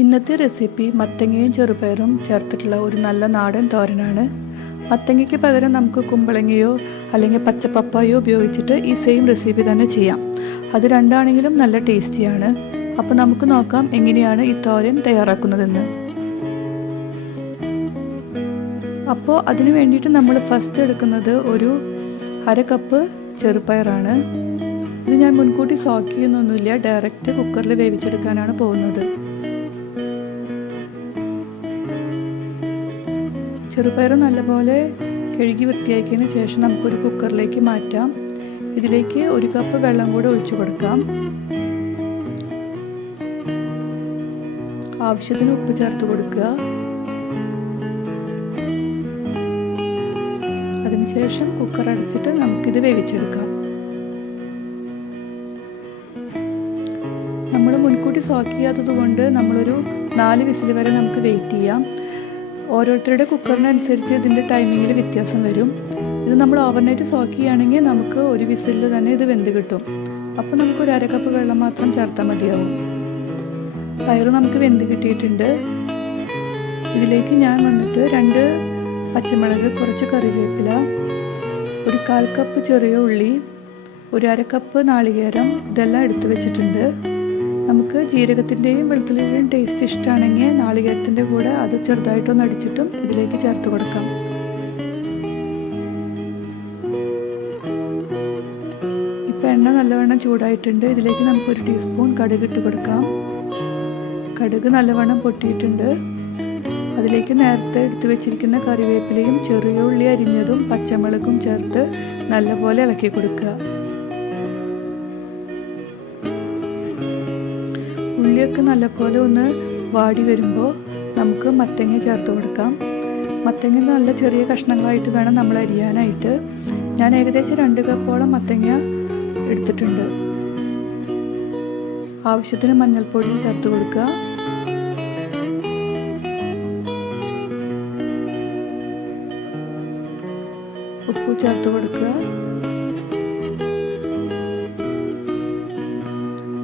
ഇന്നത്തെ റെസിപ്പി മത്തങ്ങയും ചെറുപയറും ചേർത്തിട്ടുള്ള ഒരു നല്ല നാടൻ തോരനാണ്. മത്തങ്ങയ്ക്ക് പകരം നമുക്ക് കുമ്പളങ്ങയോ അല്ലെങ്കിൽ പച്ചപ്പപ്പായോ ഉപയോഗിച്ചിട്ട് ഈ സെയിം റെസിപ്പി തന്നെ ചെയ്യാം. അത് രണ്ടാണെങ്കിലും നല്ല ടേസ്റ്റിയാണ്. അപ്പോൾ നമുക്ക് നോക്കാം എങ്ങനെയാണ് ഈ തോരൻ തയ്യാറാക്കുന്നതെന്ന്. അപ്പോൾ അതിന് വേണ്ടിയിട്ട് നമ്മൾ ഫസ്റ്റ് എടുക്കുന്നത് ഒരു 1/2 കപ്പ് ചെറുപയറാണ്. ഇത് ഞാൻ മുൻകൂട്ടി സോക്ക് ചെയ്യുന്നൊന്നുമില്ല, ഡയറക്റ്റ് കുക്കറിൽ വേവിച്ചെടുക്കാനാണ് പോകുന്നത്. ചെറുപയർ നല്ലപോലെ കഴുകി വൃത്തിയാക്കിയതിന് ശേഷം നമുക്കൊരു കുക്കറിലേക്ക് മാറ്റാം. ഇതിലേക്ക് 1 കപ്പ് വെള്ളം കൂടെ ഒഴിച്ചു കൊടുക്കാം. ആവശ്യത്തിന് ഉപ്പ് ചേർത്ത് കൊടുക്കുക. അതിനുശേഷം കുക്കർ അടച്ചിട്ട് നമുക്കിത് വേവിച്ചെടുക്കാം. നമ്മൾ മുൻകൂട്ടി സോക്ക് ചെയ്യാത്തത് കൊണ്ട് നമ്മളൊരു 4 വിസിൽ വരെ നമുക്ക് വെയിറ്റ് ചെയ്യാം. ഓരോരുത്തരുടെ കുക്കറിനനുസരിച്ച് ഇതിൻ്റെ ടൈമിങ്ങിൽ വ്യത്യാസം വരും. ഇത് നമ്മൾ ഓവർനൈറ്റ് സോക്ക് ചെയ്യുകയാണെങ്കിൽ നമുക്ക് 1 വിസിലിൽ തന്നെ ഇത് വെന്ത് കിട്ടും. അപ്പോൾ നമുക്ക് 1/2 കപ്പ് വെള്ളം മാത്രം ചേർത്താൽ മതിയാവും. പയറ് നമുക്ക് വെന്ത് കിട്ടിയിട്ടുണ്ട്. ഇതിലേക്ക് ഞാൻ വന്നിട്ട് 2 പച്ചമുളക്, കുറച്ച് കറിവേപ്പില, 1/4 കപ്പ് ചെറിയ ഉള്ളി, 1/2 കപ്പ് നാളികേരം ഇതെല്ലാം എടുത്തു വെച്ചിട്ടുണ്ട്. നമുക്ക് ജീരകത്തിൻ്റെയും വെളുത്തുള്ളിയുടെയും ടേസ്റ്റ് ഇഷ്ടമാണെങ്കിൽ നാളികേരത്തിൻ്റെ കൂടെ അത് ചെറുതായിട്ടൊന്ന് അടിച്ചിട്ടും ഇതിലേക്ക് ചേർത്ത് കൊടുക്കാം. ഇപ്പം എണ്ണ നല്ലവണ്ണം ചൂടായിട്ടുണ്ട്. ഇതിലേക്ക് നമുക്കൊരു ടീസ്പൂൺ കടുക് ഇട്ട് കൊടുക്കാം. കടുക് നല്ലവണ്ണം പൊട്ടിയിട്ടുണ്ട്. അതിലേക്ക് നേരത്തെ എടുത്തു വെച്ചിരിക്കുന്ന കറിവേപ്പിലയും ചെറിയ ഉള്ളി അരിഞ്ഞതും പച്ചമുളകും ചേർത്ത് നല്ലപോലെ ഇളക്കി കൊടുക്കുക. ഉള്ളിയൊക്കെ നല്ലപോലെ ഒന്ന് വാടി വരുമ്പോൾ നമുക്ക് മത്തങ്ങ ചേർത്ത് കൊടുക്കാം. മത്തങ്ങ നല്ല ചെറിയ കഷ്ണങ്ങളായിട്ട് വേണം നമ്മൾ അരിയാനായിട്ട്. ഞാൻ ഏകദേശം 2 കപ്പോളം മത്തങ്ങ എടുത്തിട്ടുണ്ട്. ആവശ്യത്തിന് മഞ്ഞൾപ്പൊടി ചേർത്ത് കൊടുക്കുക. ഉപ്പ് ചേർത്ത് കൊടുക്കുക.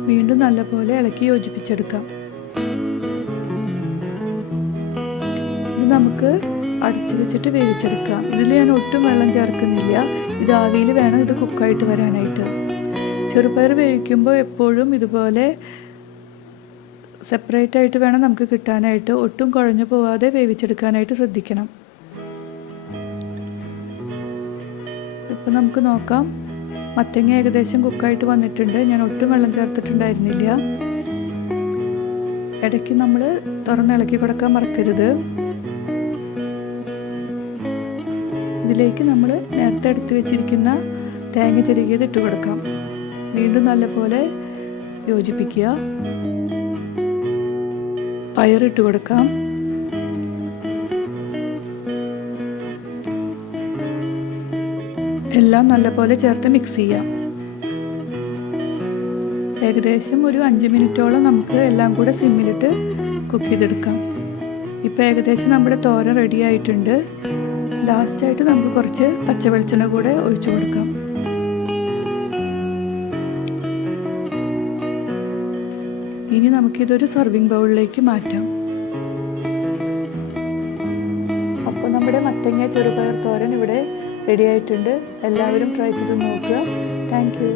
വീണ്ടും നല്ലപോലെ ഇളക്കി യോജിപ്പിച്ചെടുക്കാം. ഇത് നമുക്ക് അടച്ചു വെച്ചിട്ട് വേവിച്ചെടുക്കാം. ഇതിൽ ഞാൻ ഒട്ടും വെള്ളം ചേർക്കുന്നില്ല. ഇത് ആവിയിൽ വേണം ഇത് കുക്കായിട്ട് വരാനായിട്ട്. ചെറുപയർ വേവിക്കുമ്പോൾ എപ്പോഴും ഇതുപോലെ സെപ്പറേറ്റ് ആയിട്ട് വേണം നമുക്ക് കിട്ടാനായിട്ട്. ഒട്ടും കുഴഞ്ഞു പോവാതെ വേവിച്ചെടുക്കാനായിട്ട് ശ്രദ്ധിക്കണം. ഇപ്പം നമുക്ക് നോക്കാം. മത്തങ്ങ ഏകദേശം കുക്കായിട്ട് വന്നിട്ടുണ്ട്. ഞാൻ ഒട്ടും വെള്ളം ചേർത്തിട്ടുണ്ടായിരുന്നില്ല. ഇടയ്ക്ക് നമ്മൾ തുറന്നിളക്കി കൊടുക്കാൻ മറക്കരുത്. ഇതിലേക്ക് നമ്മൾ നേരത്തെ എടുത്തു വെച്ചിരിക്കുന്ന തേങ്ങ ചിരകിയത് ഇട്ട് കൊടുക്കാം. വീണ്ടും നല്ലപോലെ യോജിപ്പിക്കുക. പയറിട്ട് കൊടുക്കാം. എല്ലാം നല്ലപോലെ ചേർത്ത് മിക്സ് ചെയ്യാം. ഏകദേശം ഒരു 5 മിനിറ്റോളം നമുക്ക് എല്ലാം കൂടെ സിമ്മിലിട്ട് കുക്ക് ചെയ്തെടുക്കാം. ഇപ്പോൾ ഏകദേശം നമ്മുടെ തോരൻ റെഡി ആയിട്ടുണ്ട്. ലാസ്റ്റായിട്ട് നമുക്ക് കുറച്ച് പച്ചവെളിച്ചെണ്ണ കൂടെ ഒഴിച്ചു കൊടുക്കാം. ഇനി നമുക്കിതൊരു സർവിങ് ബൗളിലേക്ക് മാറ്റാം. അപ്പോൾ നമ്മുടെ മത്തങ്ങ ചെറുപയർ തോരൻ ഇവിടെ റെഡി ആയിട്ടുണ്ട്. എല്ലാവരും ട്രൈ ചെയ്ത് നോക്കുക. Thank you.